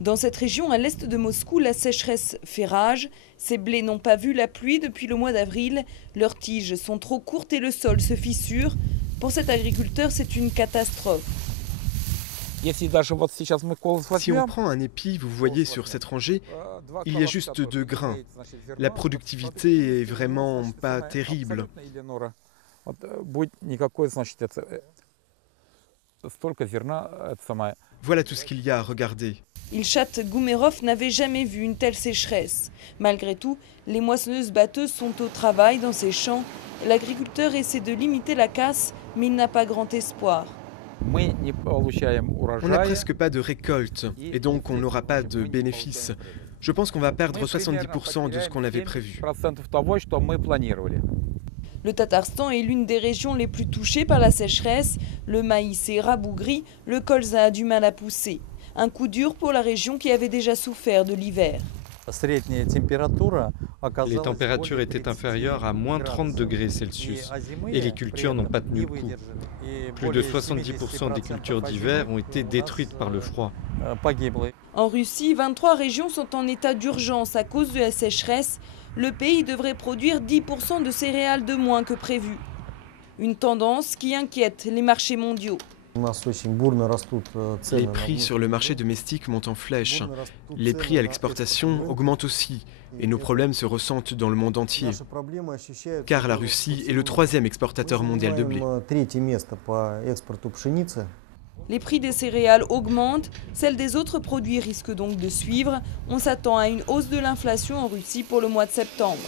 Dans cette région à l'est de Moscou, la sécheresse fait rage. Ces blés n'ont pas vu la pluie depuis le mois d'avril. Leurs tiges sont trop courtes et le sol se fissure. Pour cet agriculteur, c'est une catastrophe. Si on prend un épi, vous voyez sur cette rangée, il y a juste 2 grains. La productivité est vraiment pas terrible. Voilà tout ce qu'il y a à regarder. Ilchat Goumerov n'avait jamais vu une telle sécheresse. Malgré tout, les moissonneuses-batteuses sont au travail dans ces champs. L'agriculteur essaie de limiter la casse, mais il n'a pas grand espoir. On n'a presque pas de récolte et donc on n'aura pas de bénéfices. Je pense qu'on va perdre 70% de ce qu'on avait prévu. Le Tatarstan est l'une des régions les plus touchées par la sécheresse. Le maïs est rabougri, le colza a du mal à pousser. Un coup dur pour la région qui avait déjà souffert de l'hiver. Les températures étaient inférieures à moins 30 degrés Celsius et les cultures n'ont pas tenu le coup. Plus de 70% des cultures d'hiver ont été détruites par le froid. En Russie, 23 régions sont en état d'urgence à cause de la sécheresse. Le pays devrait produire 10% de céréales de moins que prévu. Une tendance qui inquiète les marchés mondiaux. Les prix sur le marché domestique montent en flèche. Les prix à l'exportation augmentent aussi. Et nos problèmes se ressentent dans le monde entier. Car la Russie est le 3e exportateur mondial de blé. Les prix des céréales augmentent, celles des autres produits risquent donc de suivre. On s'attend à une hausse de l'inflation en Russie pour le mois de septembre.